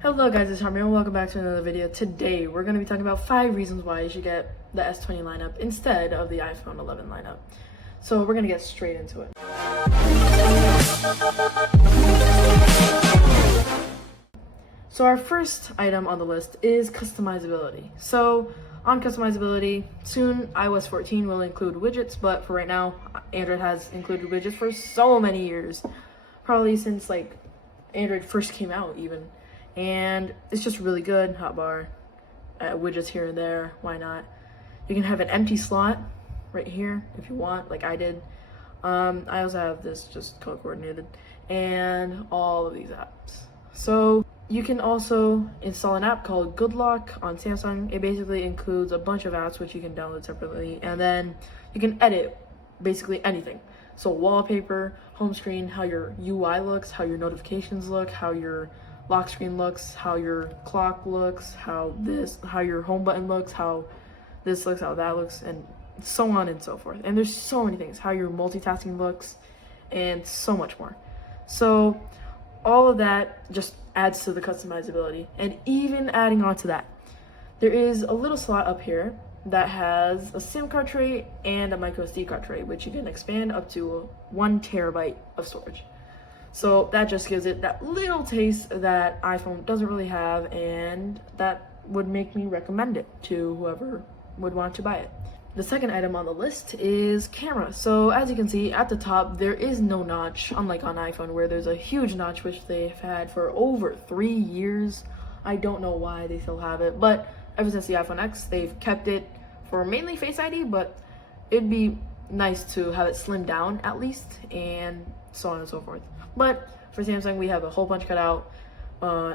Hello guys, it's Harmony and welcome back to another video. Today we're going to be talking about 5 reasons why you should get the S20 lineup instead of the iPhone 11 lineup. So we're going to get straight into it. So our first item on the list is customizability. So on customizability, soon iOS 14 will include widgets, but for right now, Android has included widgets for so many years. Probably since like Android first came out even. And it's just really good. Hotbar, widgets here and there, why not? You can have an empty slot right here if you want, like I did. I also have this just color coordinated and all of these apps. So you can also install an app called Good Lock on Samsung. It basically includes a bunch of apps which you can download separately, and then you can edit basically anything. So wallpaper, home screen, how your UI looks, how your notifications look, how your lock screen looks, how your clock looks, how your home button looks, how this looks, how that looks, and so on and so forth. And there's so many things, how your multitasking looks, and so much more. So all of that just adds to the customizability. And even adding on to that, there is a little slot up here that has a SIM card tray and a micro SD card tray, which you can expand up to 1 terabyte of storage. So that just gives it that little taste that iPhone doesn't really have, and that would make me recommend it to whoever would want to buy it. The second item on the list is camera. So as you can see at the top, there is no notch, unlike on iPhone where there's a huge notch which they've had for over 3 years. I don't know why they still have it, but ever since the iPhone X, they've kept it for mainly Face ID, but it'd be nice to have it slimmed down at least, and so on and so forth. But for Samsung, we have a whole bunch cut out,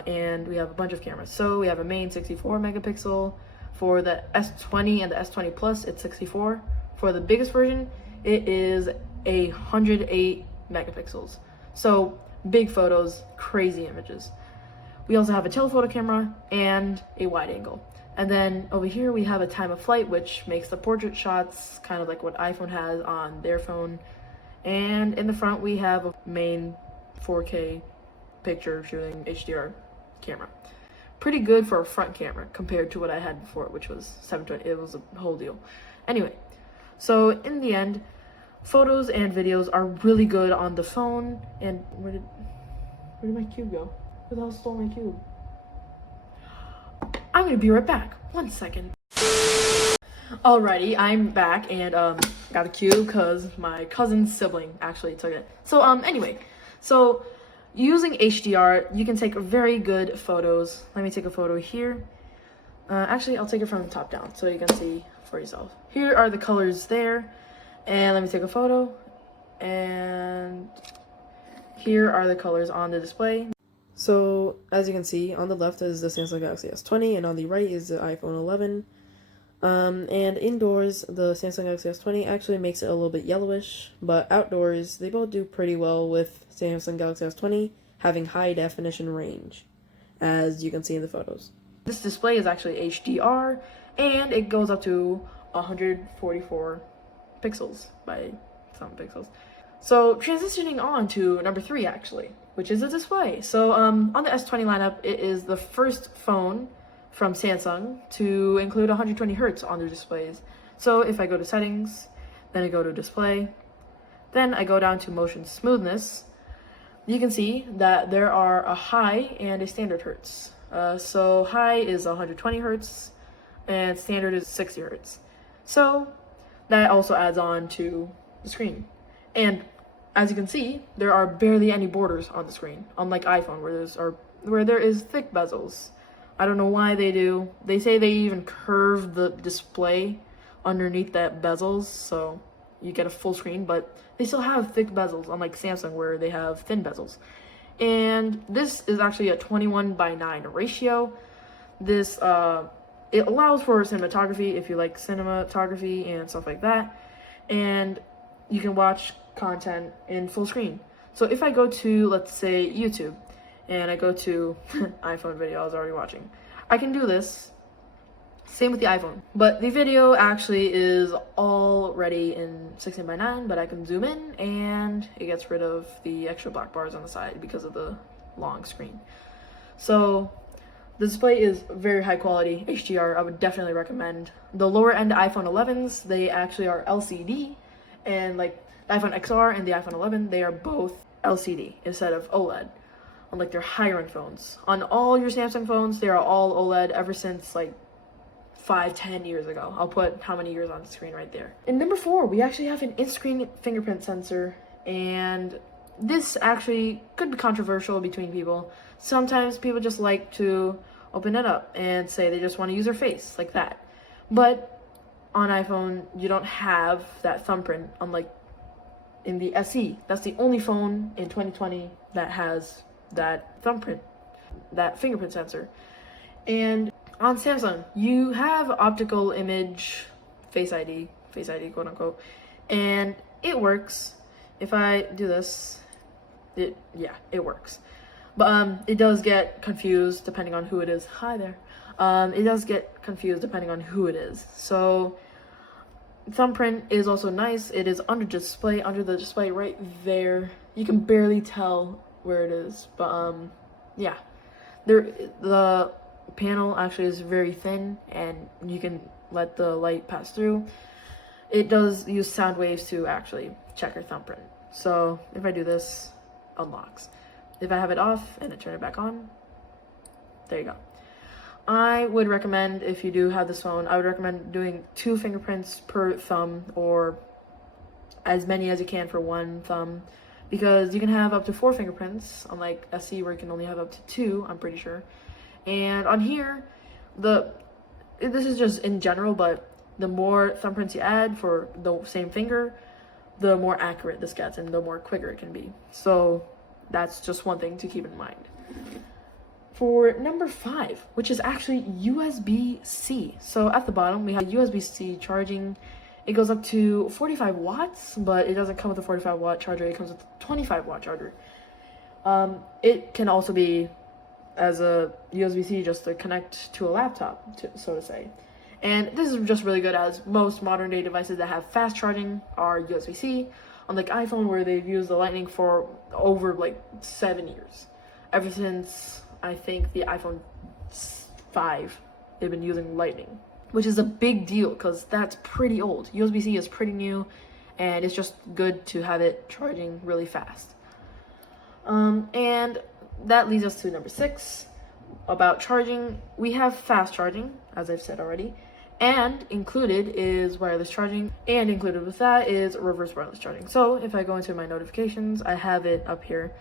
and we have a bunch of cameras. So we have a main 64 megapixel. For the S20 and the S20 Plus, it's 64. For the biggest version, it is 108 megapixels. So big photos, crazy images. We also have a telephoto camera and a wide angle. And then over here we have a time of flight, which makes the portrait shots kind of like what iPhone has on their phone. And in the front we have a main 4K picture shooting HDR camera. Pretty good for a front camera compared to what I had before, which was 720. It was a whole deal. Anyway, so in the end, photos and videos are really good on the phone. And where did my cube go? Who the hell stole my cube? I'm gonna be right back. 1 second. Alrighty, I'm back and got a cube because my cousin's sibling actually took it. So anyway, so using HDR, you can take very good photos. Let me take a photo here. Actually, I'll take it from the top down so you can see for yourself. Here are the colors there, and let me take a photo. And here are the colors on the display. So as you can see, on the left is the Samsung Galaxy S20, and on the right is the iPhone 11. And indoors, the Samsung Galaxy S20 actually makes it a little bit yellowish, but outdoors, they both do pretty well with Samsung Galaxy S20 having high definition range, as you can see in the photos. This display is actually HDR, and it goes up to 144 pixels by some pixels. So transitioning on to number 3 actually, which is the display. So on the S20 lineup, it is the first phone from Samsung to include 120 Hz on their displays. So if I go to settings, then I go to display, then I go down to motion smoothness, you can see that there are a high and a standard Hertz. So high is 120 Hz and standard is 60 Hz. So that also adds on to the screen. And as you can see, there are barely any borders on the screen, unlike iPhone where there is thick bezels. I don't know why they do. They say they even curve the display underneath that bezels, so you get a full screen, but they still have thick bezels, unlike Samsung where they have thin bezels. And this is actually a 21:9 ratio. This it allows for cinematography if you like cinematography and stuff like that, and you can watch content in full screen. So if I go to, let's say, YouTube, and I go to iPhone video I was already watching, I can do this. Same with the iPhone. But the video actually is already in 16:9, but I can zoom in and it gets rid of the extra black bars on the side because of the long screen. So The display is very high quality, HDR. I would definitely recommend. The lower end iPhone 11s, they actually are LCD, and like the iPhone XR and the iPhone 11, they are both LCD instead of OLED. On like their higher end phones. On all your Samsung phones, they are all OLED ever since like 5-10 years ago. I'll put how many years on the screen right there. And number 4, we actually have an in-screen fingerprint sensor, and this actually could be controversial between people. Sometimes people just like to open it up and say they just want to use their face like that. But on iPhone, you don't have that thumbprint, unlike in the SE. That's the only phone in 2020 that has that thumbprint, that fingerprint sensor. And on Samsung, you have optical image face ID, quote unquote, and it works. If I do this, it works. But it does get confused depending on who it is. Hi there. It does get confused depending on who it is. So thumbprint is also nice. It is under the display right there. You can barely tell where it is, but yeah, the panel actually is very thin, and you can let the light pass through. It does use sound waves to actually check your thumbprint. So if I do this, unlocks. If I have it off and I turn it back on, there you go. I would recommend, if you do have this phone, I would recommend doing 2 fingerprints per thumb, or as many as you can for one thumb, because you can have up to 4 fingerprints, unlike SE where you can only have up to 2, I'm pretty sure. And on here, this is just in general, but the more thumbprints you add for the same finger, the more accurate this gets and the more quicker it can be. So that's just one thing to keep in mind. For number 5, which is actually USB-C. So at the bottom, we have USB-C charging. It goes up to 45 watts, but it doesn't come with a 45 watt charger. It comes with a 25 watt charger. It can also be as a USB-C just to connect to a laptop, so to say. And this is just really good, as most modern day devices that have fast charging are USB-C, unlike iPhone where they've used the Lightning for over like 7 years. Ever since, I think, the iPhone 5, they've been using Lightning, which is a big deal because that's pretty old. USB-C is pretty new, and it's just good to have it charging really fast. And that leads us to number 6, about charging. We have fast charging, as I've said already, and included is wireless charging, and included with that is reverse wireless charging. So if I go into my notifications, I have it up here,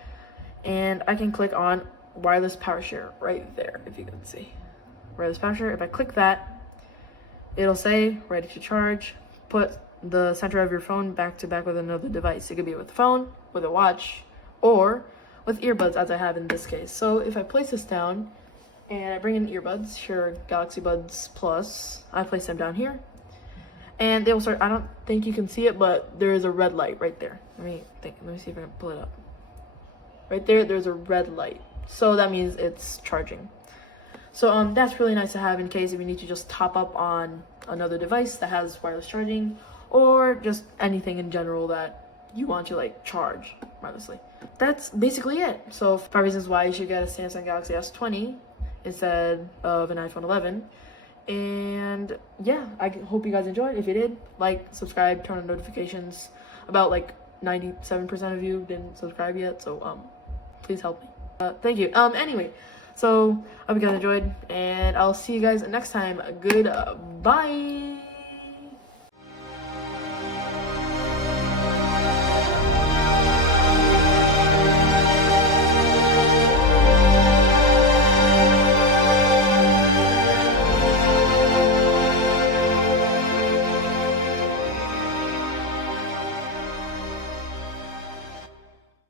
and I can click on wireless power share right there, if you can see. Wireless power share, if I click that, it'll say ready to charge. Put the center of your phone back to back with another device. It could be with a phone, with a watch, or with earbuds, as I have in this case. So if I place this down and I bring in earbuds, Shure Galaxy Buds Plus, I place them down here, and they will start. I don't think you can see it, but there is a red light right there. Let me see if I can pull it up. Right there, there's a red light. So that means it's charging. So that's really nice to have in case if you need to just top up on another device that has wireless charging, or just anything in general that you want to like charge wirelessly. That's basically it. So 5 reasons why you should get a Samsung Galaxy S20 instead of an iPhone 11. And yeah, I hope you guys enjoyed. If you did, like, subscribe, turn on notifications. About like 97% of you didn't subscribe yet, so please help me. Thank you. Anyway, so I hope you guys enjoyed, and I'll see you guys next time. Goodbye.